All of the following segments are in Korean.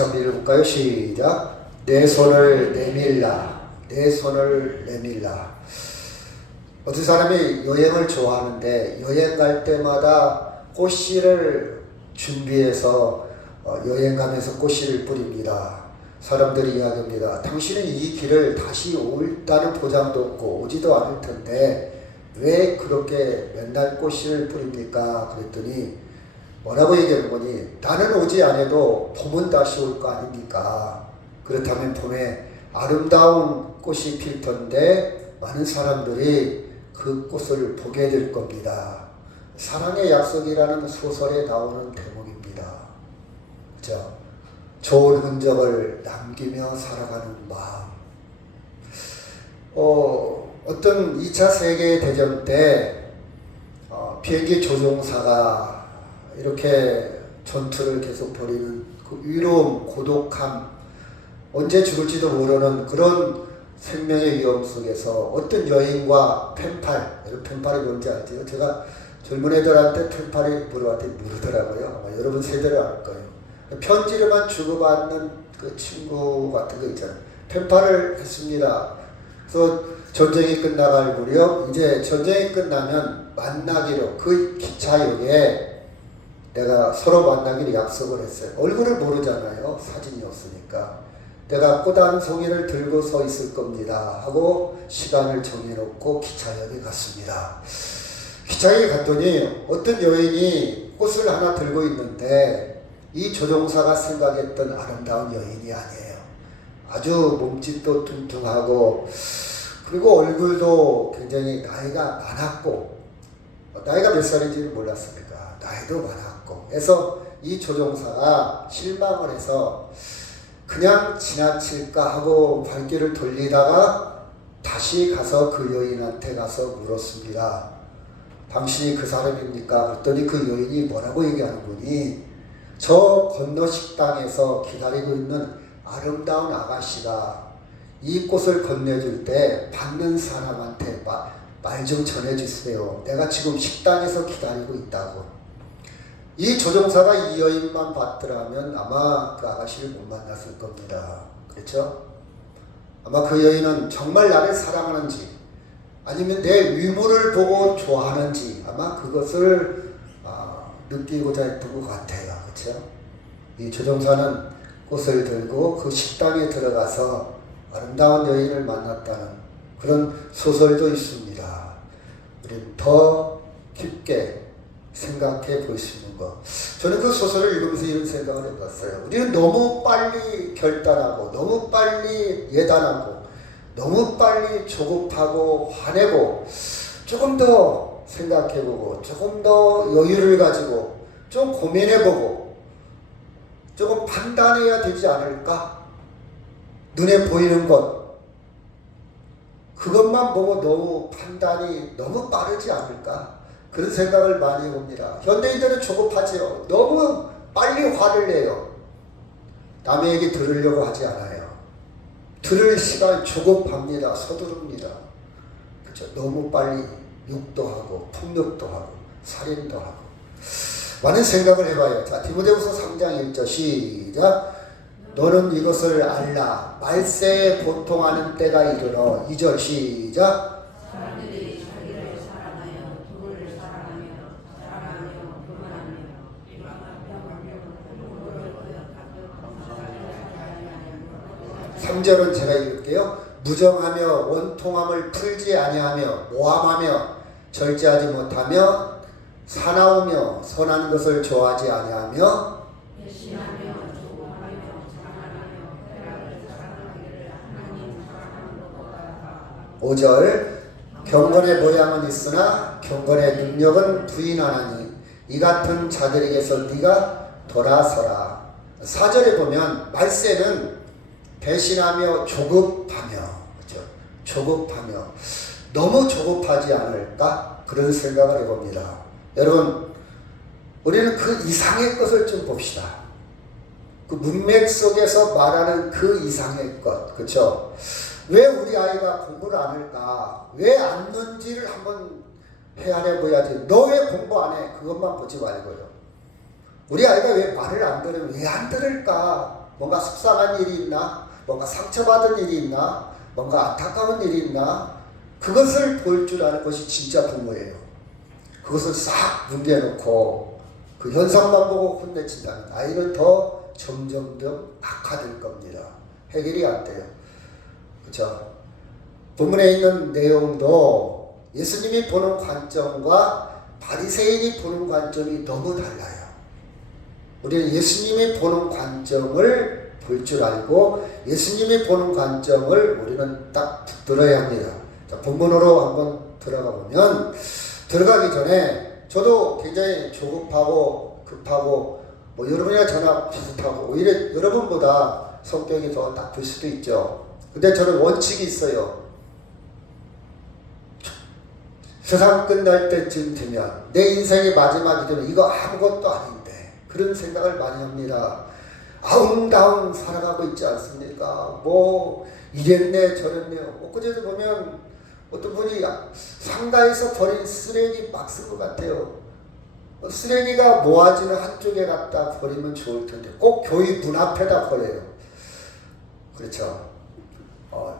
같이 한번 읽어볼까요? 시작. 내 손을 내밀라. 내 손을 내밀라. 어떤 사람이 여행을 좋아하는데 여행 갈 때마다 꽃씨를 준비해서 여행 가면서 꽃씨를 뿌립니다. 사람들이 이야기합니다. 당신은 이 길을 다시 올다는 보장도 없고 오지도 않을 텐데 왜 그렇게 맨날 꽃씨를 뿌립니까? 그랬더니 뭐라고 얘기하는 거니? 나는 오지 않아도 봄은 다시 올 거 아닙니까? 그렇다면 봄에 아름다운 꽃이 필 텐데 많은 사람들이 그 꽃을 보게 될 겁니다. 사랑의 약속이라는 소설에 나오는 대목입니다. 그죠? 좋은 흔적을 남기며 살아가는 마음. 어떤 2차 세계대전 때 비행기 조종사가 이렇게 전투를 계속 벌이는 그 위로움, 고독함, 언제 죽을지도 모르는 그런 생명의 위험 속에서 어떤 여인과 펜팔, 여러분 펜팔이 뭔지 알죠? 제가 젊은 애들한테 펜팔이 뭐라고 모르더라고요. 아마 여러분 세대를 알 거예요. 편지로만 주고받는 그 친구 같은 거 있잖아요. 펜팔을 했습니다. 그래서 전쟁이 끝나갈 무렵 이제 전쟁이 끝나면 만나기로 그 기차역에 내가 서로 만나기로 약속을 했어요. 얼굴을 모르잖아요. 사진이 없으니까. 내가 꽃 한 송이를 들고 서 있을 겁니다 하고 시간을 정해놓고 기차역에 갔습니다. 기차역에 갔더니 어떤 여인이 꽃을 하나 들고 있는데 이 조종사가 생각했던 아름다운 여인이 아니에요. 아주 몸집도 뚱뚱하고 그리고 얼굴도 굉장히 나이가 많았고 나이가 몇 살인지는 몰랐습니다. 나이도 많았고 그래서 이 조종사가 실망을 해서 그냥 지나칠까 하고 발길을 돌리다가 다시 가서 그 여인한테 가서 물었습니다. 당신이 그 사람입니까? 그랬더니 그 여인이 뭐라고 얘기하는 거니? 저 건너 식당에서 기다리고 있는 아름다운 아가씨가 이 꽃을 건네줄 때 받는 사람한테 말 좀 전해주세요. 내가 지금 식당에서 기다리고 있다고. 이 조종사가 이 여인만 봤더라면 아마 그 아가씨를 못 만났을 겁니다. 그렇죠? 아마 그 여인은 정말 나를 사랑하는지 아니면 내 위모를 보고 좋아하는지 아마 그것을 느끼고자 했던 것 같아요. 그렇죠? 이 조종사는 꽃을 들고 그 식당에 들어가서 아름다운 여인을 만났다는 그런 소설도 있습니다. 우리는 더 깊게 생각해 볼 수 있는 것. 저는 그 소설을 읽으면서 이런 생각을 해봤어요. 우리는 너무 빨리 결단하고 너무 빨리 예단하고 너무 빨리 조급하고 화내고 조금 더 생각해보고 조금 더 여유를 가지고 좀 고민해보고 조금 판단해야 되지 않을까? 눈에 보이는 것 그것만 보고 너무 판단이 너무 빠르지 않을까? 그런 생각을 많이 해봅니다. 현대인들은 조급하지요. 너무 빨리 화를 내요. 남의 얘기 들으려고 하지 않아요. 들을 시간 조급합니다. 서두릅니다. 그렇죠? 너무 빨리 욕도 하고 폭력도 하고 살인도 하고 많은 생각을 해봐요. 자, 디모데후서 3장 1절 시작. 너는 이것을 알라. 말세에 고통하는 때가 이르러. 2절 시작. 사람들이 자기를 사랑하여 돈을 사랑하며 사랑하며 교만하며 부모를 거역하며 3절은 제가 읽을게요. 무정하며 원통함을 풀지 아니하며 모함하며 절제하지 못하며 사나우며 선한 것을 좋아하지 아니하며 배신하며 조공하며 자만하며 쾌락을 사랑하기를 하나님 사랑하는 것보다 5절 경건의 모양은 있으나 경건의 능력은 부인하나니 이 같은 자들에게서 네가 돌아서라. 4절에 보면 말세는 배신하며 조급하며 그렇죠? 조급하며 너무 조급하지 않을까? 그런 생각을 해봅니다. 여러분 우리는 그 이상의 것을 좀 봅시다. 그 문맥 속에서 말하는 그 이상의 것 그렇죠? 왜 우리 아이가 공부를 안 할까? 왜 안 는지를 한번 헤아려 봐야지. 너 왜 공부 안 해? 그것만 보지 말고요. 우리 아이가 왜 말을 안 들으면 왜 안 들을까? 뭔가 속상한 일이 있나? 뭔가 상처받은 일이 있나? 뭔가 안타까운 일이 있나? 그것을 볼 줄 아는 것이 진짜 부모예요. 그것을 싹 문제해놓고 그 현상만 보고 혼내친다면 아이는 더 점점 악화될 겁니다. 해결이 안 돼요. 그렇죠? 본문에 있는 내용도 예수님이 보는 관점과 바리새인이 보는 관점이 너무 달라요. 우리는 예수님이 보는 관점을 볼 줄 알고 예수님이 보는 관점을 우리는 딱 붙들어야 합니다. 자, 본문으로 한번 들어가 보면, 들어가기 전에 저도 굉장히 조급하고 급하고 여러분이나 저나 비슷하고 오히려 여러분보다 성격이 더 나쁠 수도 있죠. 근데 저는 원칙이 있어요. 세상 끝날 때쯤 되면, 내 인생의 마지막이 되면 이거 아무것도 아닌데 그런 생각을 많이 합니다. 아웅다웅 살아가고 있지 않습니까? 이랬네 저랬네. 엊그제도 보면 어떤 분이 상가에서 버린 쓰레기 막 쓴 것 같아요. 쓰레기가 모아지는 한쪽에 갖다 버리면 좋을 텐데 꼭 교회 문 앞에다 버려요. 그렇죠.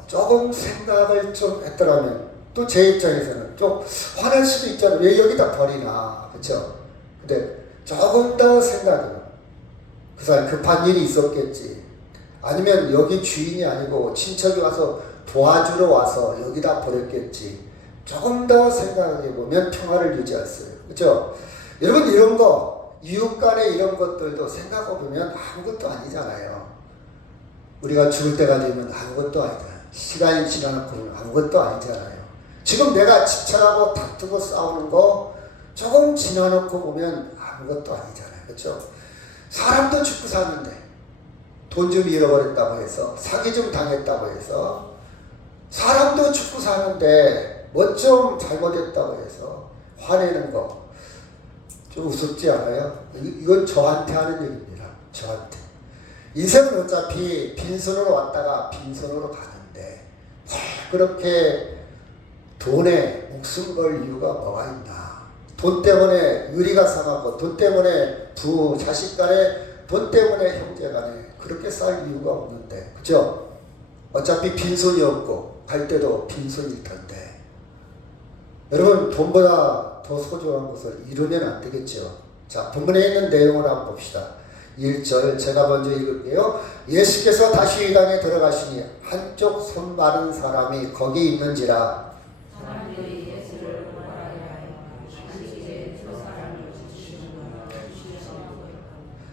조금 생각을 좀 했더라면 또 제 입장에서는 좀 화날 수도 있잖아요. 왜 여기다 버리나. 그렇죠. 근데 조금 더 생각해요. 그 사람 급한 일이 있었겠지. 아니면 여기 주인이 아니고 친척이 와서 도와주러 와서 여기다 버렸겠지. 조금 더 생각해보면 평화를 유지할 수 있어요. 그렇죠? 여러분 이런 거, 이웃 간에 이런 것들도 생각해보면 아무것도 아니잖아요. 우리가 죽을 때가 되면 아무것도 아니잖아요. 시간이 지나놓고 보면 아무것도 아니잖아요. 지금 내가 집착하고 다투고 싸우는 거 조금 지나놓고 보면 아무것도 아니잖아요. 그렇죠? 사람도 죽고 사는데 돈 좀 잃어버렸다고 해서 사기 좀 당했다고 해서 사람도 죽고 사는데 뭐 좀 잘못했다고 해서 화내는 거 좀 우습지 않아요? 이건 저한테 하는 얘기입니다. 저한테. 인생은 어차피 빈손으로 왔다가 빈손으로 가는데 그렇게 돈에 목숨 걸 이유가 뭐가 있나. 돈 때문에 의리가 상하고 돈 때문에 부모 자식 간에 돈 때문에 형제 간에 그렇게 쌀 이유가 없는데, 그죠? 어차피 빈손이 없고 갈 때도 빈손일 텐데 여러분 돈보다 더 소중한 것을 잃으면 안 되겠죠. 자, 본문에 있는 내용을 한번 봅시다. 1절 제가 먼저 읽을게요. 예수께서 다시 이 땅에 들어가시니 한쪽 손 마른 사람이 거기 있는지라. 사람들이 예수를 고발하게 하여 안식일에 저 사람을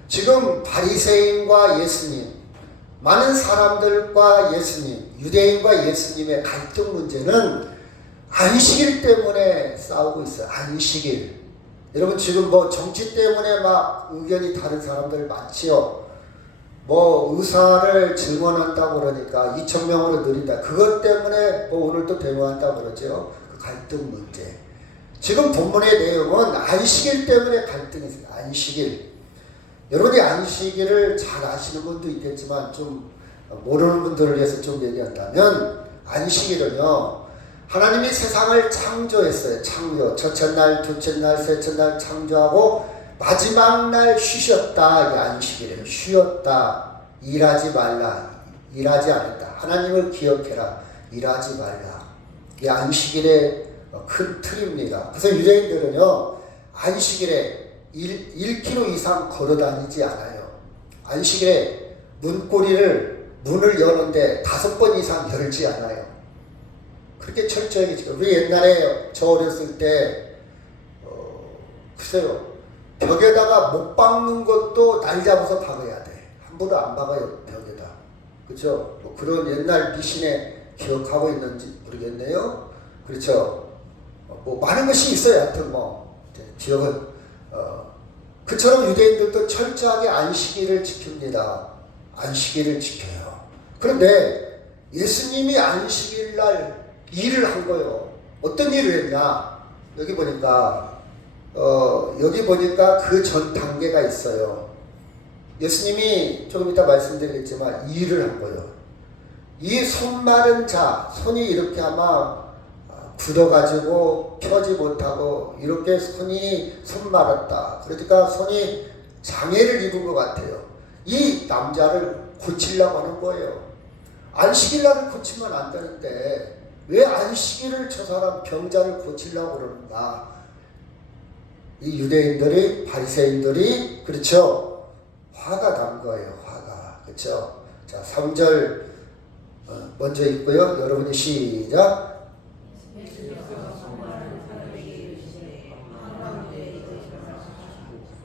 지금 바리새인과 예수님, 많은 사람들과 예수님, 유대인과 예수님의 갈등 문제는 안식일 때문에 싸우고 있어요. 안식일. 여러분 지금 정치 때문에 막 의견이 다른 사람들 많지요. 의사를 증언한다고 그러니까 2,000명으로 늘린다. 그것 때문에 오늘 또 데모한다고 그러죠. 그 갈등 문제. 지금 본문의 내용은 안식일 때문에 갈등이 있어요. 안식일. 여러분이 안식일을 잘 아시는 분도 있겠지만 좀 모르는 분들을 위해서 좀 얘기한다면 안식일은요. 하나님이 세상을 창조했어요. 창조. 첫째 날, 둘째 날, 셋째 날 창조하고 마지막 날 쉬셨다. 이게 안식일이에요. 쉬었다. 일하지 말라. 일하지 않았다. 하나님을 기억해라. 일하지 말라. 이게 안식일의 큰 틀입니다. 그래서 유대인들은요. 안식일에 1km 이상 걸어 다니지 않아요. 안식일에 문을 여는데 5번 이상 열지 않아요. 그렇게 철저하게 지금 우리 옛날에 저 어렸을 때 글쎄요 벽에다가 못 박는 것도 날 잡아서 박아야 돼. 함부로 안 박아요 벽에다. 그렇죠? 그런 옛날 미신에 기억하고 있는지 모르겠네요. 그렇죠? 많은 것이 있어요. 하여튼 기억은 그처럼 유대인들도 철저하게 안식일을 지킵니다. 안식일을 지켜요. 그런데 예수님이 안식일 날 일을 한 거예요. 어떤 일을 했냐? 여기 보니까 그 전 단계가 있어요. 예수님이 조금 이따 말씀드리겠지만 일을 한 거예요. 이 손 마른 자, 손이 이렇게 아마 굳어가지고 펴지 못하고 이렇게 손 말았다. 그러니까 손이 장애를 입은 것 같아요. 이 남자를 고치려고 하는 거예요. 안식일 날을 고치면 안 되는데 왜 안식일을 저 사람 병자를 고치려고 그러는가? 이 유대인들이, 바리새인들이, 그렇죠, 화가 난 거예요. 화가. 그렇죠. 자, 3절 먼저 읽고요. 여러분이 시작.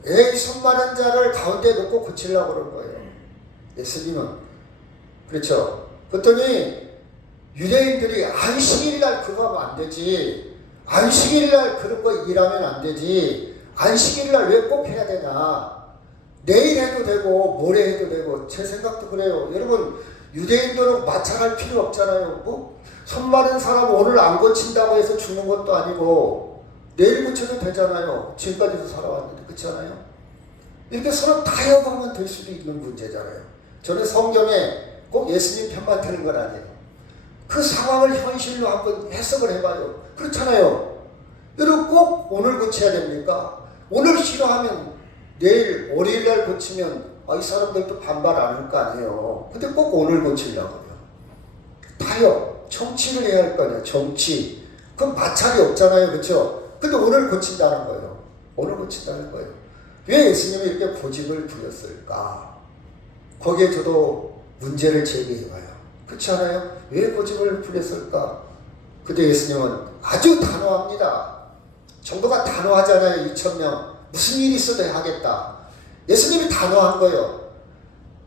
이 손마른 자를 가운데 놓고 고치려고 그런 거예요. 예수님은. 그렇죠. 그랬더니 유대인들이 안식일 날 그거 하면 안 되지. 안식일 날 그런 거 일하면 안 되지. 안식일 날 왜 꼭 해야 되나. 내일 해도 되고 모레 해도 되고. 제 생각도 그래요. 여러분, 유대인들은 마찰할 필요 없잖아요. 뭐 손마른 사람 오늘 안 고친다고 해서 죽는 것도 아니고 내일 고쳐도 되잖아요. 지금까지도 살아왔는데. 그렇지 않아요? 이렇게 서로 타협하면 될 수도 있는 문제잖아요. 저는 성경에 꼭 예수님 편만 드는 건 아니에요. 그 상황을 현실로 한번 해석을 해봐요. 그렇잖아요. 여러분, 꼭 오늘 고쳐야 됩니까? 오늘 싫어하면 내일 월요일날 고치면 이 사람들도 반발 안 할 거 아니에요. 근데 꼭 오늘 고치려고 해요. 타협, 정치를 해야 할 거 아니에요. 정치. 그럼 마찰이 없잖아요. 그렇죠? 근데 오늘 고친다는 거예요. 오늘 고친다는 거예요. 왜 예수님이 이렇게 고집을 부렸을까? 거기에 저도 문제를 제기해봐요. 그렇지 않아요? 왜 고집을 부렸을까? 근데 예수님은 아주 단호합니다. 정부가 단호하잖아요. 2,000명. 무슨 일이 있어도 하겠다. 예수님이 단호한 거예요.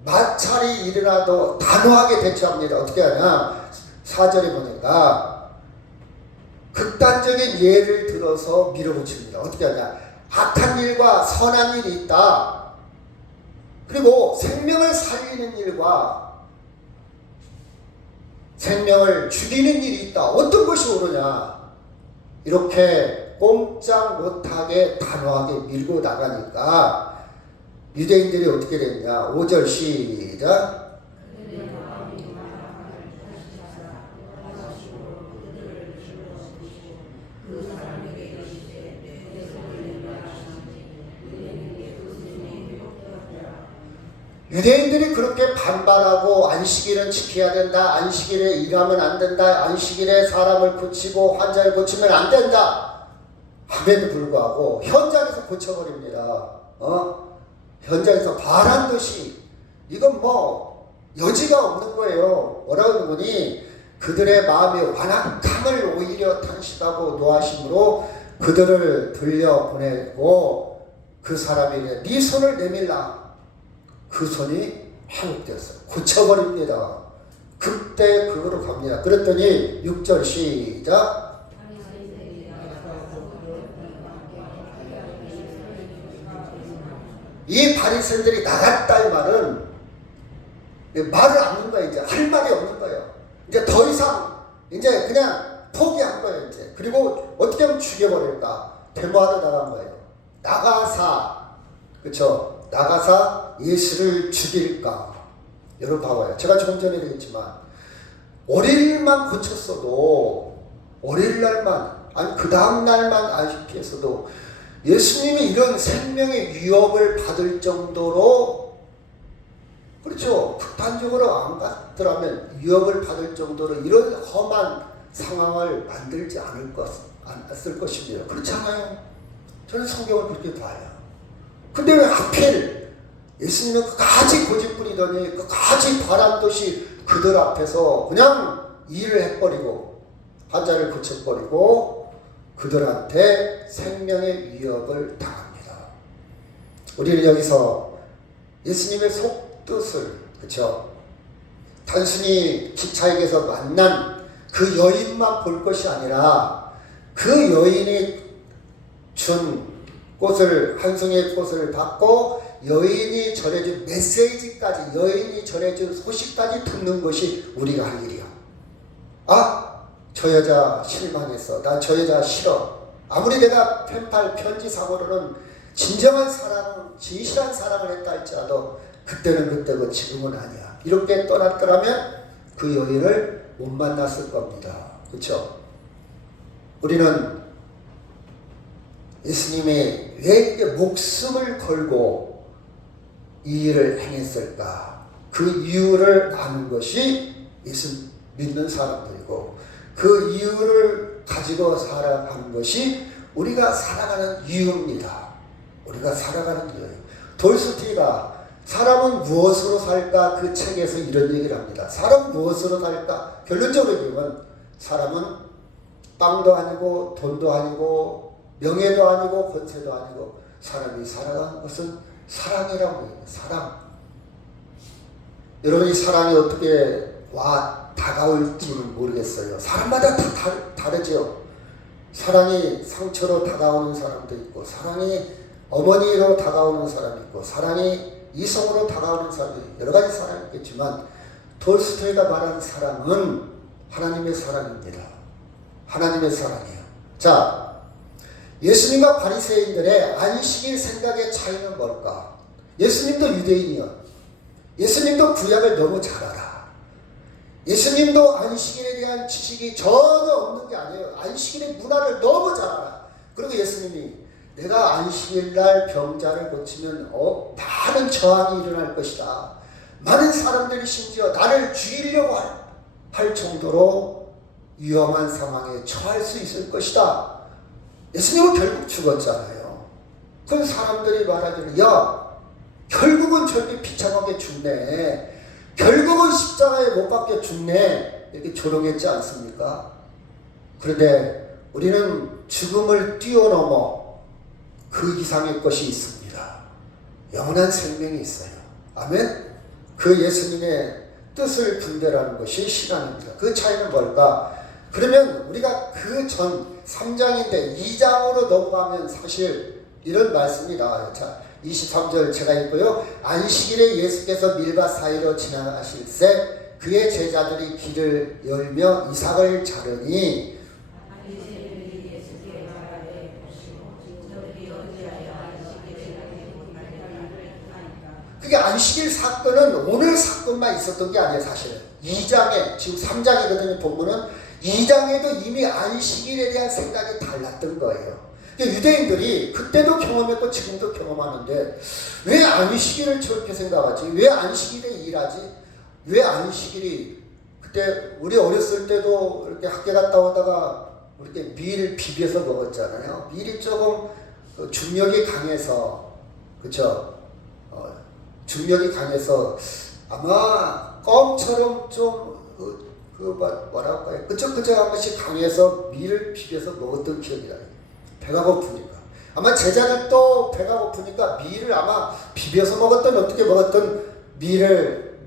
마찰이 일어나도 단호하게 대처합니다. 어떻게 하냐? 4절에 보니까 극단적인 예를 들어서 밀어붙입니다. 어떻게 하냐? 악한 일과 선한 일이 있다. 그리고 생명을 살리는 일과 생명을 죽이는 일이 있다. 어떤 것이 옳으냐? 이렇게 꼼짝 못하게 단호하게 밀고 나가니까 유대인들이 어떻게 됐냐? 5절 시작. 유대인들이 그렇게 반발하고 안식일은 지켜야 된다. 안식일에 일하면 안 된다. 안식일에 사람을 고치고 환자를 고치면 안 된다. 함에도 불구하고 현장에서 고쳐버립니다. 현장에서 바란 듯이. 이건 뭐 여지가 없는 거예요. 뭐라고 하는 거니? 그들의 마음의 완악함을 오히려 탄식하고 노하심으로 그들을 들려보내고 그 사람에게 네 손을 내밀라. 그 손이 회복되었어요. 고쳐버립니다. 그때 그거로 갑니다. 그랬더니 6절 시작. 이 바리새인들이 나갔다 이 말은 말을 안 하는 거예요. 이제 할 말이 없는 거예요. 이제 더 이상 이제 그냥 포기한 거예요. 이제 그리고 어떻게 하면 죽여버릴까? 데모하러 나간 거예요. 나가사, 그렇죠? 나가사 예수를 죽일까? 여러분 봐봐요. 제가 조금 전에 얘기했지만 월요일만 고쳤어도 월요일날만 아니 그 다음날만 아쉽게 했어도 예수님이 이런 생명의 위협을 받을 정도로 그렇죠. 극단적으로 안 갔더라면 위협을 받을 정도로 이런 험한 상황을 만들지 않았을 것입니다. 그렇지 않아요? 저는 성경을 그렇게 봐요. 근데 왜 하필 예수님은 끝까지 고집부리더니 끝까지 바람듯이 그들 앞에서 그냥 일을 해버리고 환자를 고쳐버리고 그들한테 생명의 위협을 당합니다. 우리는 여기서 예수님의 속뜻을 그렇죠? 단순히 기차역에서 만난 그 여인만 볼 것이 아니라 그 여인이 준 꽃을 한 송이의 꽃을 받고 여인이 전해준 메시지까지 여인이 전해준 소식까지 듣는 것이 우리가 할 일이야. 저 여자 실망했어. 난 저 여자 싫어. 아무리 내가 펜팔 편지 사고로는 진정한 사랑은 진실한 사랑을 했다 할지라도 그때는 그때고 지금은 아니야. 이렇게 떠났더라면 그 여인을 못 만났을 겁니다. 그렇죠? 우리는 예수님이 왜 이렇게 목숨을 걸고 이 일을 행했을까? 그 이유를 아는 것이 예수 믿는 사람들이고, 그 이유를 가지고 살아가는 것이 우리가 살아가는 이유입니다. 우리가 살아가는 이유. 돌스티가 사람은 무엇으로 살까 그 책에서 이런 얘기를 합니다. 사람은 무엇으로 살까? 결론적으로 얘기하면 사람은 땅도 아니고 돈도 아니고 명예도 아니고 권세도 아니고 사람이 살아가는 것은 사랑이라고 해요. 사랑. 여러분, 이 사랑이 어떻게 다가올지는 모르겠어요. 사람마다 다 다르죠. 사랑이 상처로 다가오는 사람도 있고, 사랑이 어머니로 다가오는 사람이 있고, 사랑이 이성으로 다가오는 사람도 있고, 여러 가지 사랑이 있겠지만 돌스토이가 말하는 사랑은 하나님의 사랑입니다. 하나님의 사랑이에요. 자, 예수님과 바리새인들의 안식일 생각의 차이는 뭘까? 예수님도 유대인이요. 예수님도 구약을 너무 잘 알아. 예수님도 안식일에 대한 지식이 전혀 없는 게 아니에요. 안식일의 문화를 너무 잘 알아. 그리고 예수님이 내가 안식일날 병자를 고치면 많은 저항이 일어날 것이다. 많은 사람들이 심지어 나를 죽이려고 할 정도로 위험한 상황에 처할 수 있을 것이다. 예수님은 결국 죽었잖아요. 그럼 사람들이 말하기를, 야, 결국은 저렇게 비참하게 죽네. 결국은 십자가에 못 박혀 죽네. 이렇게 조롱했지 않습니까? 그런데 우리는 죽음을 뛰어넘어 그 이상의 것이 있습니다. 영원한 생명이 있어요. 아멘? 그 예수님의 뜻을 분별하는 것이 신앙입니다. 그 차이는 뭘까? 그러면 우리가 그 전 3장인데 2장으로 넘어가면 사실 이런 말씀이 나와요. 자, 23절 제가 읽고요. 안식일에 예수께서 밀밭 사이로 지나가실새 그의 제자들이 길을 열며 이삭을 자르니, 그게 안식일 사건은 오늘 사건만 있었던 게 아니에요. 사실은 2장에, 지금 3장이거든요. 본문은 2장에도 이미 안식일에 대한 생각이 달랐던 거예요. 유대인들이 그때도 경험했고 지금도 경험하는데 왜 안식일을 저렇게 생각하지? 왜 안식일에 일하지? 왜 안식일이, 그때 우리 어렸을 때도 이렇게 학교 갔다 오다가 이렇게 밀 비벼서 먹었잖아요. 밀이 조금 중력이 강해서, 그쵸? 중력이 강해서 아마 껌처럼 좀 뭐라고 할까요? 끄적끄적 한 번씩 강해서 밀을 비벼서 먹었던 기억이 나요. 배가 고프니까. 아마 제자들도 배가 고프니까 밀을 아마 비벼서 먹었던, 어떻게 먹었던 밀을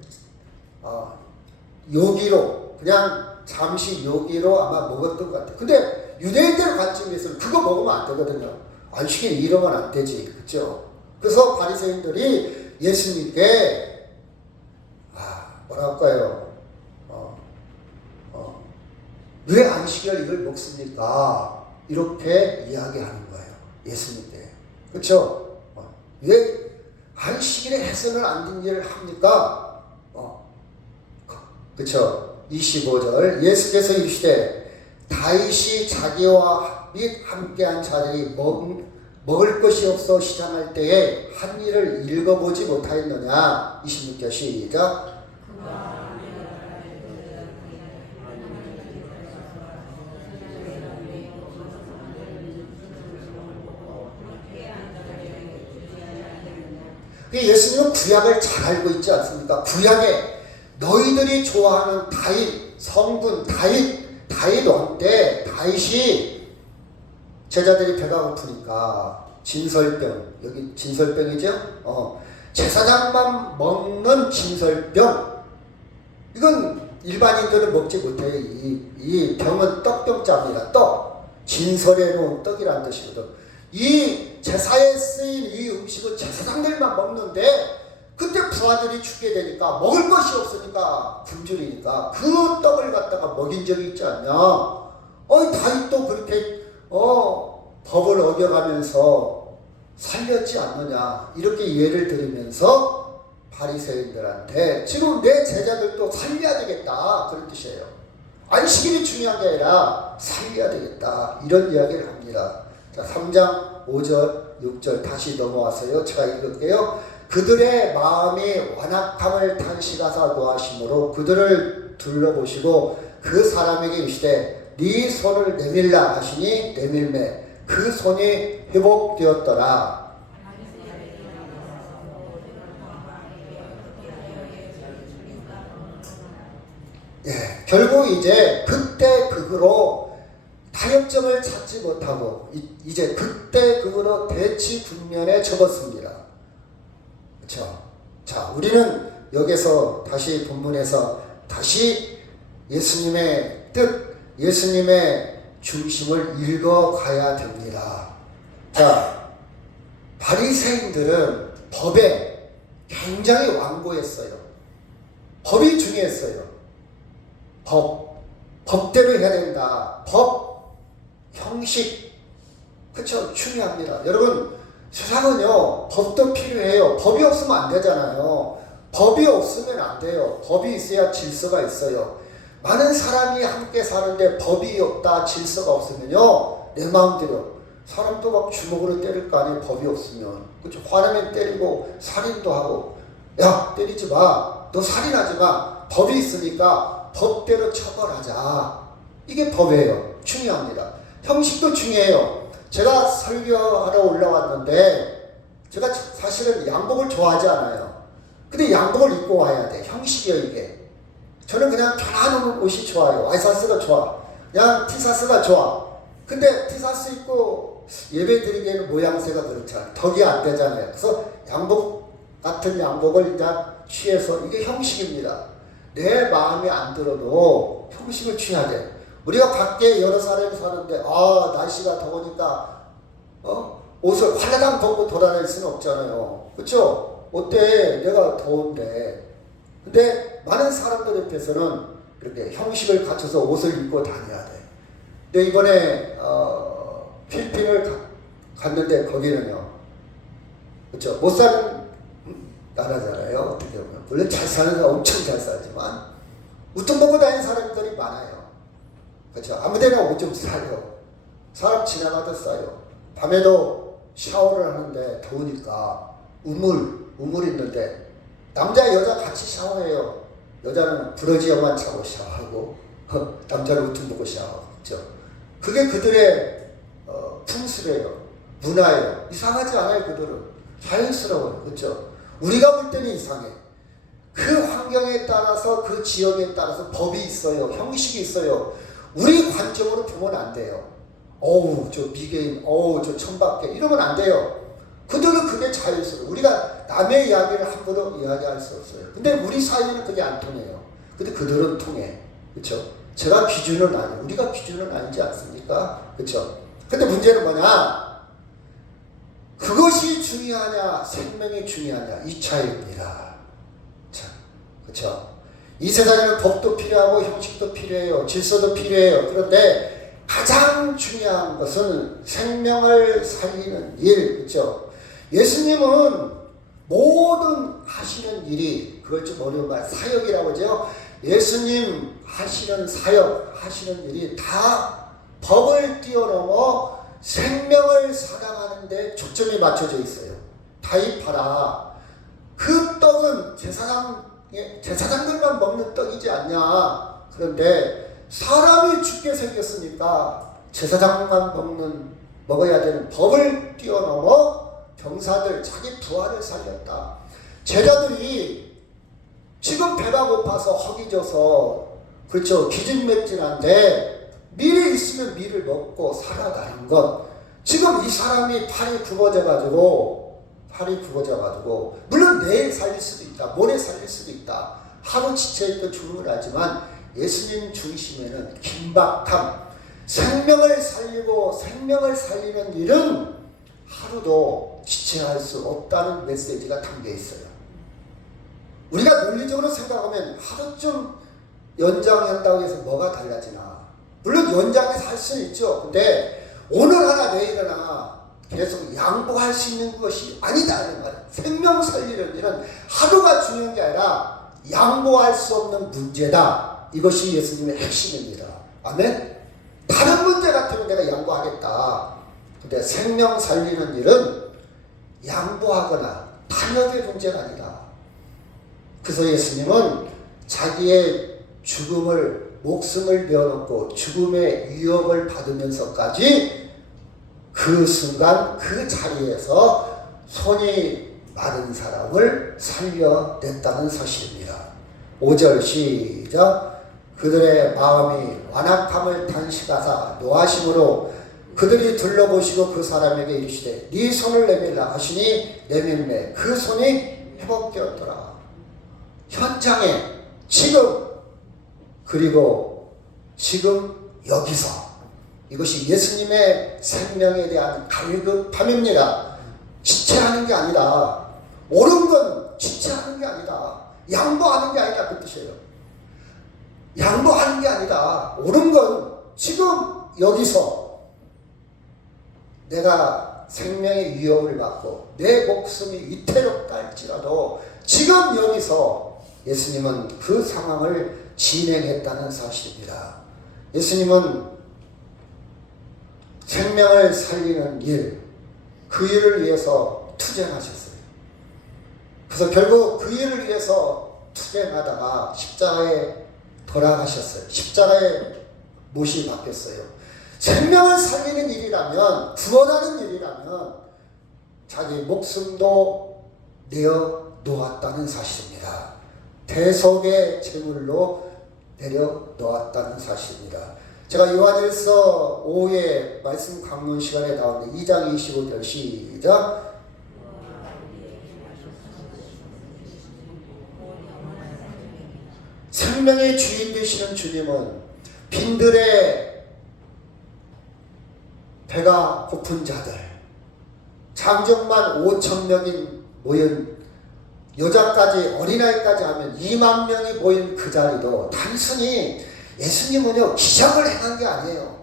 요기로, 그냥 잠시 요기로 아마 먹었던 것 같아요. 근데 유대인들 관점에서는 그거 먹으면 안 되거든요. 안식일 이러면 안 되지. 그죠? 그래서 바리새인들이 예수님께 뭐라 할까요? 왜 안식일 이걸 먹습니까? 이렇게 이야기하는 거예요. 예수님께. 그렇죠? 왜 안식일에 해서는 안 된 일을 합니까? 그렇죠? 25절 예수께서 이르시되 다윗이 자기와 및 함께한 자들이 먹을 것이 없어 시장할 때에 한 일을 읽어보지 못하였느냐. 26절 시작. 예수님은 구약을 잘 알고 있지 않습니까? 구약에 너희들이 좋아하는 다윗, 성분 다윗 왕 때 다윗이 제자들이 배가 고프니까 진설병, 여기 진설병이죠? 제사장만 먹는 진설병, 이건 일반인들은 먹지 못해요. 이 병은 떡병자입니다. 떡, 진설해 놓은 떡이라는 뜻이거든. 이 제사에 쓰인 이 음식은 제사장들만 먹는데 그때 부하들이 죽게 되니까 먹을 것이 없으니까 굶주리니까 그 떡을 갖다가 먹인 적이 있지 않냐. 다윗도 그렇게 법을 어겨가면서 살렸지 않느냐. 이렇게 예를 들으면서 바리새인들한테 지금 내 제자들도 살려야 되겠다, 그런 뜻이에요. 안식일이 중요한 게 아니라 살려야 되겠다, 이런 이야기를 합니다. 자, 3장 5절 6절 다시 넘어와서요. 제가 읽을게요. 그들의 마음이 완악함을 탄식하사 노하심으로 그들을 둘러보시고 그 사람에게 이르시되 네 손을 내밀라 하시니 내밀매 그 손이 회복되었더라. 예, 결국 이제 그때 그거로 타협점을 찾지 못하고 이제 그때 그거로 대치 국면에 접었습니다. 그렇죠? 자, 우리는 여기서 다시 본문에서 다시 예수님의 뜻, 예수님의 중심을 읽어가야 됩니다. 자, 바리새인들은 법에 굉장히 완고했어요. 법이 중요했어요. 법대로 해야 된다. 법, 형식, 그쵸? 중요합니다. 여러분, 세상은요, 법도 필요해요. 법이 없으면 안 되잖아요. 법이 없으면 안 돼요. 법이 있어야 질서가 있어요. 많은 사람이 함께 사는데 법이 없다, 질서가 없으면요, 내 마음대로. 사람도 막 주먹으로 때릴 거 아니에요. 법이 없으면. 그쵸? 화나면 때리고, 살인도 하고. 야, 때리지 마. 너 살인하지 마. 법이 있으니까 법대로 처벌하자. 이게 법이에요. 중요합니다. 형식도 중요해요. 제가 설교하러 올라왔는데 제가 사실은 양복을 좋아하지 않아요. 근데 양복을 입고 와야 돼. 형식이에요, 이게. 저는 그냥 편안한 옷이 좋아요. 와이셔츠가 좋아. 그냥 티셔츠가 좋아. 근데 티셔츠 입고 예배 드리기에는 모양새가 그렇잖아요. 덕이 안 되잖아요. 그래서 양복 같은 양복을 그냥 취해서 이게 형식입니다. 내 마음에 안 들어도 형식을 취해야 돼. 우리가 밖에 여러 사람이 사는데 날씨가 더우니까 옷을 활라당 벗고 돌아다닐 수는 없잖아요. 그렇죠? 어때? 내가 더운데. 근데 많은 사람들 옆에서는 이렇게 형식을 갖춰서 옷을 입고 다녀야 돼. 근데 이번에 필리핀을 갔는데 거기는요. 그렇죠? 못 사는 나라잖아요. 어떻게 보면. 물론 잘 사는 사람 엄청 잘 살지만 우통 벗고 다니는 사람들이 많아요. 그렇죠? 아무데나 옷 좀 사요. 사람 지나가도 싸요. 밤에도 샤워를 하는데 더우니까 우물 있는데 남자 여자 같이 샤워해요. 여자는 부러지어만 차고 샤워하고 남자는 우통 벗고 샤워하고. 그렇죠? 그게 그들의 풍습이에요. 문화예요. 이상하지 않아요. 그들은 자연스러워요. 그렇죠? 우리가 볼 때는 이상해. 그 환경에 따라서 그 지역에 따라서 법이 있어요. 형식이 있어요. 우리 관점으로 보면 안 돼요. 어우 저 미개인, 어우 저 천박해 이러면 안 돼요. 그들은 그게 자연스러워. 우리가 남의 이야기를 함부로 이야기할 수 없어요. 근데 우리 사이에는 그게 안 통해요. 근데 그들은 통해. 그렇죠? 제가 기준은 아니에요. 우리가 기준은 아니지 않습니까? 그렇죠? 근데 문제는 뭐냐? 그것이 중요하냐, 생명이 중요하냐, 이 차이입니다. 자, 그렇죠? 이 세상에는 법도 필요하고 형식도 필요해요. 질서도 필요해요. 그런데 가장 중요한 것은 생명을 살리는 일, 그렇죠? 예수님은 모든 하시는 일이, 그걸 좀 어려운 말, 사역이라고 하죠. 예수님 하시는 사역, 하시는 일이 다 법을 뛰어넘어 생명을 사랑하는 데 초점이 맞춰져 있어요. 타입하라. 그 떡은 제사장들만 먹는 떡이지 않냐. 그런데 사람이 죽게 생겼으니까 제사장만 먹어야 되는 법을 뛰어넘어 병사들, 자기 부하를 살렸다. 제자들이 지금 배가 고파서 허기져서, 그렇죠, 기진맥진한데 밀이 있으면 밀을 먹고 살아가는 것. 지금 이 사람이 팔이 굽어져가지고 물론 내일 살릴 수도 있다, 모레 살릴 수도 있다, 하루 지쳐있고 죽음을 알지만 예수님 중심에는 긴박함, 생명을 살리고 생명을 살리는 일은 하루도 지체할 수 없다는 메시지가 담겨 있어요. 우리가 논리적으로 생각하면 하루쯤 연장한다고 해서 뭐가 달라지나. 물론 연장해서 할 수 있죠. 근데 오늘 하나 내일 하나 계속 양보할 수 있는 것이 아니다. 이런 말이에요. 생명 살리는 일은 하루가 중요한 게 아니라 양보할 수 없는 문제다. 이것이 예수님의 핵심입니다. 아멘? 다른 문제 같으면 내가 양보하겠다. 근데 생명 살리는 일은 양보하거나 탐욕의 문제가 아니라. 그래서 예수님은 자기의 죽음을, 목숨을 내어놓고 죽음의 위협을 받으면서까지 그 순간 그 자리에서 손이 마른 사람을 살려냈다는 사실입니다. 5절 시작. 그들의 마음이 완악함을 탄식하사 노하심으로 그들이 둘러보시고 그 사람에게 이르시되 네 손을 내밀라 하시니 내밀매 그 손이 회복되었더라. 현장에 지금, 그리고 지금 여기서, 이것이 예수님의 생명에 대한 갈급함입니다. 지체하는 게 아니라, 옳은 건 지체하는 게 아니라, 양보하는 게 아니라 그 뜻이에요. 양보하는 게 아니라 옳은 건 지금 여기서 내가 생명의 위협을 받고 내 목숨이 위태롭다 할지라도 지금 여기서 예수님은 그 상황을 진행했다는 사실입니다. 예수님은 생명을 살리는 일, 그 일을 위해서 투쟁하셨어요. 그래서 결국 그 일을 위해서 투쟁하다가 십자가에 돌아가셨어요. 십자가에 못이 박혔어요. 생명을 살리는 일이라면, 구원하는 일이라면 자기 목숨도 내어 놓았다는 사실입니다. 대속의 제물로 내려 놓았다는 사실입니다. 제가 요한일서 5회 말씀 강론 시간에 나오는데 2장 25절 시작. 생명의 주인 되시는 주님은 빈들의 배가 고픈 자들, 장정만 5,000명이 모인, 여자까지 어린아이까지 하면 2만 명이 모인 그 자리도 단순히 예수님은요 기적을 행한 게 아니에요.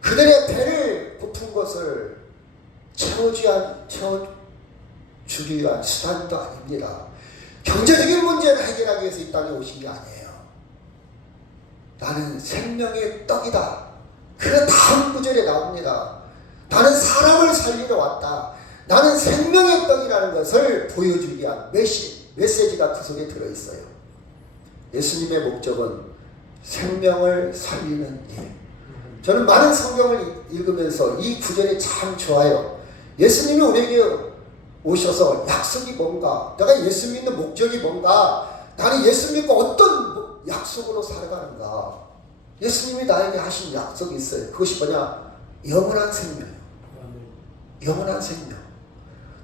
그들의 배를 고픈 것을 채워주기 위한 수단도 아닙니다. 경제적인 문제를 해결하기 위해서 이 땅에 오신 게 아니에요. 나는 생명의 떡이다. 그 다음 구절에 나옵니다. 나는 사람을 살리러 왔다. 나는 생명의 떡이라는 것을 보여주기 위한 메시지가 그 속에 들어있어요. 예수님의 목적은 생명을 살리는 일. 저는 많은 성경을 읽으면서 이 구절이 참 좋아요. 예수님이 우리에게 오셔서 약속이 뭔가, 내가 예수 믿는 목적이 뭔가, 나는 예수 믿고 어떤 약속으로 살아가는가. 예수님이 나에게 하신 약속이 있어요. 그것이 뭐냐? 영원한 생명이에요. 영원한 생명.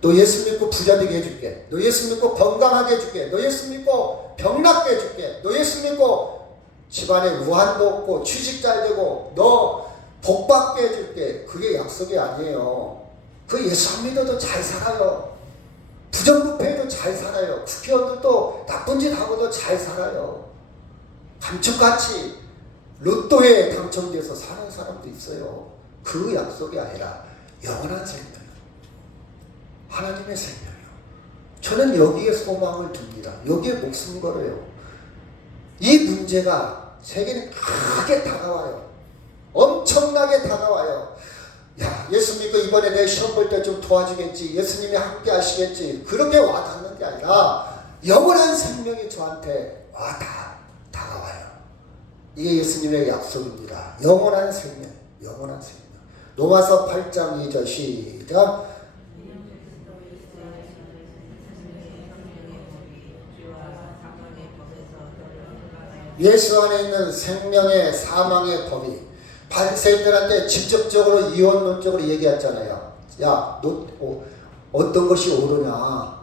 너 예수 믿고 부자 되게 해줄게. 너 예수 믿고 건강하게 해줄게. 너 예수 믿고 병 낫게 해줄게. 너 예수 믿고 집안에 우환도 없고 취직 잘 되고 너 복 받게 해줄게. 그게 약속이 아니에요. 그 예수 안 믿어도 잘 살아요. 부정부패도 잘 살아요. 국회의원들도 나쁜 짓 하고도 잘 살아요. 감쪽같이 로또에 당첨돼서 사는 사람도 있어요. 그 약속이 아니라 영원한 생명, 하나님의 생명이요. 저는 여기에 소망을 둡니다. 여기에 목숨 걸어요. 이 문제가 세계는 크게 다가와요. 엄청나게 다가와요. 야, 예수 믿고 이번에 내 시험 볼 때 좀 도와주겠지. 예수님이 함께 하시겠지. 그렇게 와닿는 게 아니라 영원한 생명이 저한테 다가와요. 이게 예수님의 약속입니다. 영원한 생명, 영원한 생명. 로마서 8장 2절 시작. 예수 안에 있는 생명의 사망의 법이 바리새인들한테 직접적으로 이원론적으로 얘기했잖아요. 야, 너 어떤 것이 옳으냐?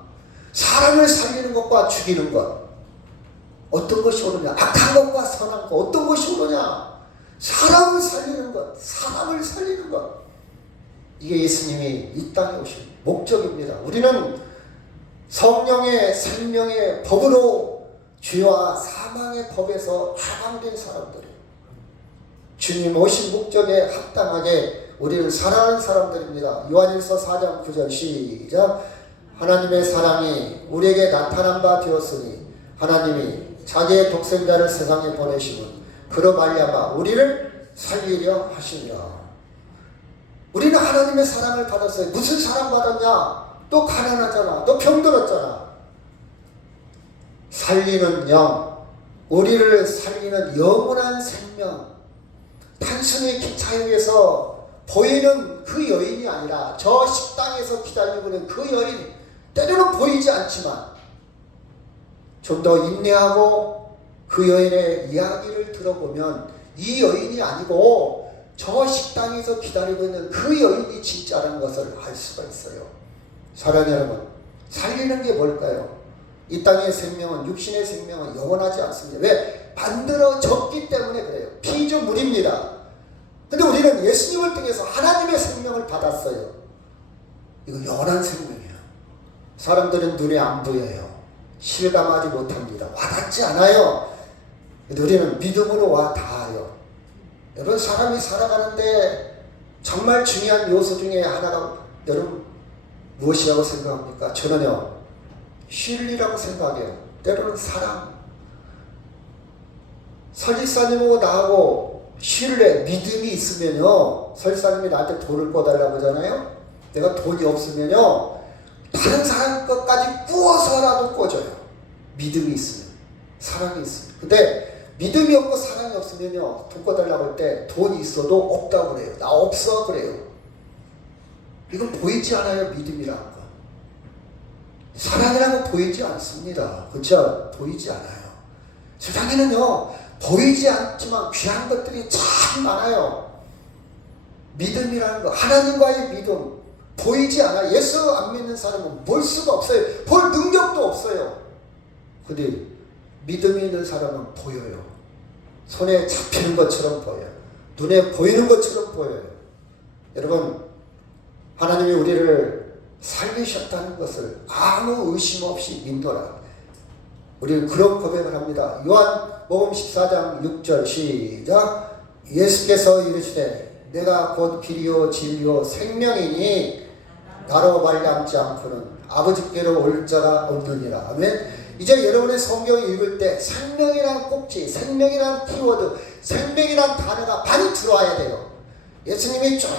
사람을 살리는 것과 죽이는 것 어떤 것이 옳으냐? 악한 것과 선한 것 어떤 것이 옳으냐? 사람을 살리는 것, 사람을 살리는 것. 이게 예수님이 이 땅에 오신 목적입니다. 우리는 성령의 생명의 법으로 죄와 사망의 법에서 해방된 사람들이에요. 주님 오신 목적에 합당하게 우리는 살아가는 사람들입니다. 요한일서 4장 9절 시작. 하나님의 사랑이 우리에게 나타난 바 되었으니 하나님이 자기의 독생자를 세상에 보내시면 그로 말미암아 우리를 살리려 하시니라. 우리는 하나님의 사랑을 받았어요. 무슨 사랑 받았냐? 너 가난하잖아. 너 병들었잖아. 살리는 영, 우리를 살리는 영원한 생명. 단순히 기차역에서 보이는 그 여인이 아니라 저 식당에서 기다리고 있는 그 여인, 때로는 보이지 않지만 좀 더 인내하고 그 여인의 이야기를 들어보면 이 여인이 아니고 저 식당에서 기다리고 있는 그 여인이 진짜라는 것을 알 수가 있어요. 사랑하는 여러분, 살리는 게 뭘까요? 이 땅의 생명은, 육신의 생명은 영원하지 않습니다. 왜? 만들어졌기 때문에 그래요. 피조물입니다. 근데 우리는 예수님을 통해서 하나님의 생명을 받았어요. 이거 영원한 생명이에요. 사람들은 눈에 안 보여요. 실감하지 못합니다. 와닿지 않아요. 근데 우리는 믿음으로 와 닿아요. 여러분, 사람이 살아가는데 정말 중요한 요소 중에 하나가 여러분 무엇이라고 생각합니까? 저는요, 쉴리라고 생각해요. 때로는 사랑. 설립사님하고 나하고 신뢰, 믿음이 있으면요, 설사님이 나한테 돈을 꿔달라고 하잖아요. 내가 돈이 없으면요, 다른 사람 것까지 꾸어서라도 꿔줘요. 믿음이 있으면, 사랑이 있으면. 근데 믿음이 없고 사랑이 없으면요, 돈 꿔달라고 할 때 돈이 있어도 없다고 그래요. 나 없어 그래요. 이건 보이지 않아요. 믿음이라는 거. 사랑이라는 건 보이지 않습니다. 그렇죠? 보이지 않아요. 세상에는요, 보이지 않지만 귀한 것들이 참 많아요. 믿음이라는 거, 하나님과의 믿음, 보이지 않아. 예수 안 믿는 사람은 볼 수가 없어요. 볼 능력도 없어요. 근데 믿음이 있는 사람은 보여요. 손에 잡히는 것처럼 보여요. 눈에 보이는 것처럼 보여요. 여러분, 하나님이 우리를 살리셨다는 것을 아무 의심 없이 믿노라. 우리는 그런 고백을 합니다. 요한복음 14장 6절 시작. 예수께서 이르시되 내가 곧 길이요 진리요 생명이니 나로 말미암지 않고는 아버지께로 올 자가 없느니라. 아멘. 이제 여러분의 성경 읽을 때 생명이란 꼭지, 생명이란 키워드, 생명이란 단어가 많이 들어와야 돼요. 예수님이 쭉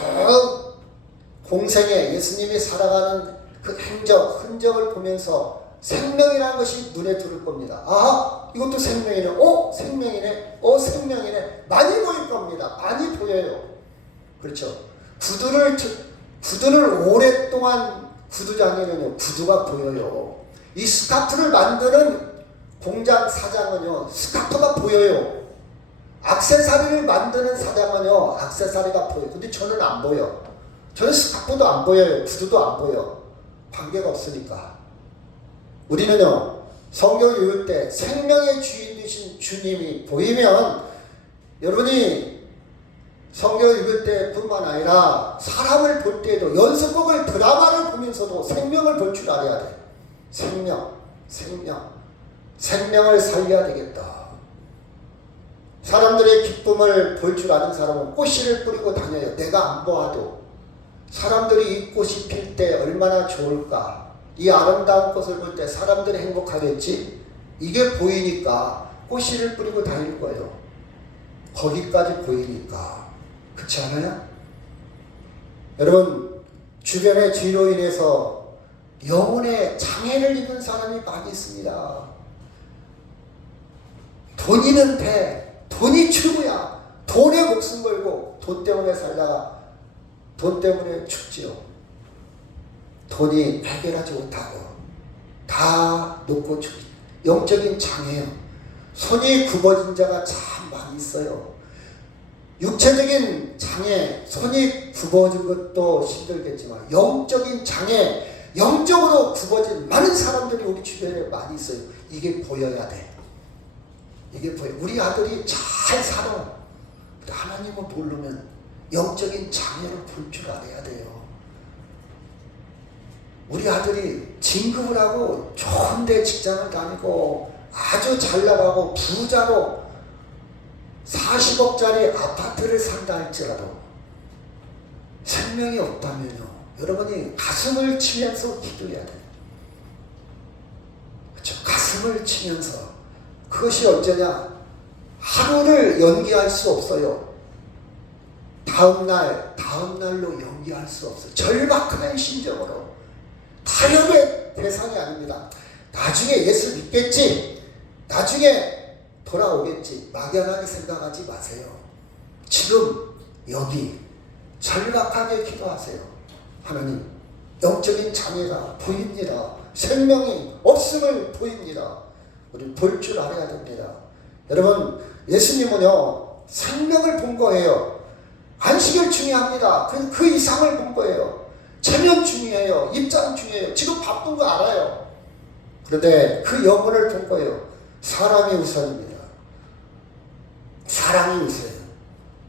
공생에 예수님이 살아가는 그 행적, 흔적을 보면서 생명이라는 것이 눈에 들을 겁니다. 아, 이것도 생명이네. 생명이네. 생명이네. 많이 보일 겁니다. 많이 보여요. 그렇죠. 구두를 오랫동안 구두장에는요, 구두가 보여요. 이 스카프를 만드는 공장 사장은요, 스카프가 보여요. 액세서리를 만드는 사장은요, 액세서리가 보여요. 근데 저는 안 보여. 저는 스카프도 안 보여요. 구두도 안 보여. 관계가 없으니까. 우리는요, 성경 읽을 때 생명의 주인 되신 주님이 보이면, 여러분이 성경 읽을 때 뿐만 아니라 사람을 볼 때에도 연속극을 드라마를 보면서도 생명을 볼 줄 알아야 돼. 생명을 살려야 되겠다. 사람들의 기쁨을 볼 줄 아는 사람은 꽃씨를 뿌리고 다녀요. 내가 안 보아도. 사람들이 이 꽃이 필 때 얼마나 좋을까. 이 아름다운 꽃을 볼 때 사람들이 행복하겠지. 이게 보이니까 꽃씨를 뿌리고 다닐 거예요. 거기까지 보이니까. 그렇지 않아요? 여러분, 주변의 죄로 인해서 영혼의 장애를 입은 사람이 많이 있습니다. 돈 있는데 돈이 최고야. 돈에 목숨 걸고 돈 때문에 살다가 돈 때문에 죽지요. 돈이 해결하지 못하고 다 놓고 죽지. 영적인 장애요. 손이 굽어진 자가 참 많이 있어요. 육체적인 장애, 손이 굽어진 것도 힘들겠지만 영적인 장애, 영적으로 굽어진 많은 사람들이 우리 주변에 많이 있어요. 이게 보여야 돼. 이게 보여. 우리 아들이 잘 살아. 하나님을 모르면 영적인 장애를 볼 줄 알아야 돼요. 우리 아들이 진급을 하고 좋은데 직장을 다니고 아주 잘 나가고 부자로 40억짜리 아파트를 산다 할지라도 생명이 없다면요, 여러분이 가슴을 치면서 기도해야 돼요. 그렇죠? 가슴을 치면서. 그것이 언제냐? 하루를 연기할 수 없어요. 다음날로 연기할 수 없어요. 절박한 심정으로 타협의 대상이 아닙니다. 나중에 예수 믿겠지, 나중에 돌아오겠지, 막연하게 생각하지 마세요. 지금 여기 절박하게 기도하세요. 하나님, 영적인 장애가 보입니다. 생명이 없음을 보입니다. 우리 볼 줄 알아야 됩니다. 여러분, 예수님은요 생명을 본 거예요. 안식일 중요합니다. 그 이상을 본 거예요. 체면 중요해요. 입장 중요해요. 지금 바쁜 거 알아요. 그런데 그 영혼을 본 거예요. 사람이 우선입니다. 사랑이 우선이에요.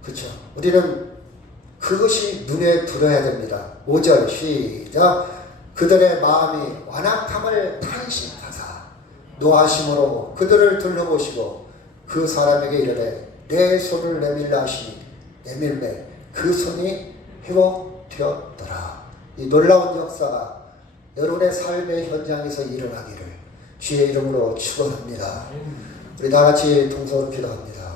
그렇죠? 우리는 그것이 눈에 들어야 됩니다. 5절 시작. 그들의 마음이 완악함을 탄식하사 노하심으로 그들을 둘러보시고 그 사람에게 이르되 내 손을 내밀라 하시니 내밀매 그 손이 회복되었더라. 이 놀라운 역사가 여러분의 삶의 현장에서 일어나기를 주의 이름으로 축원합니다. 우리 다 같이 동서로 기도합니다.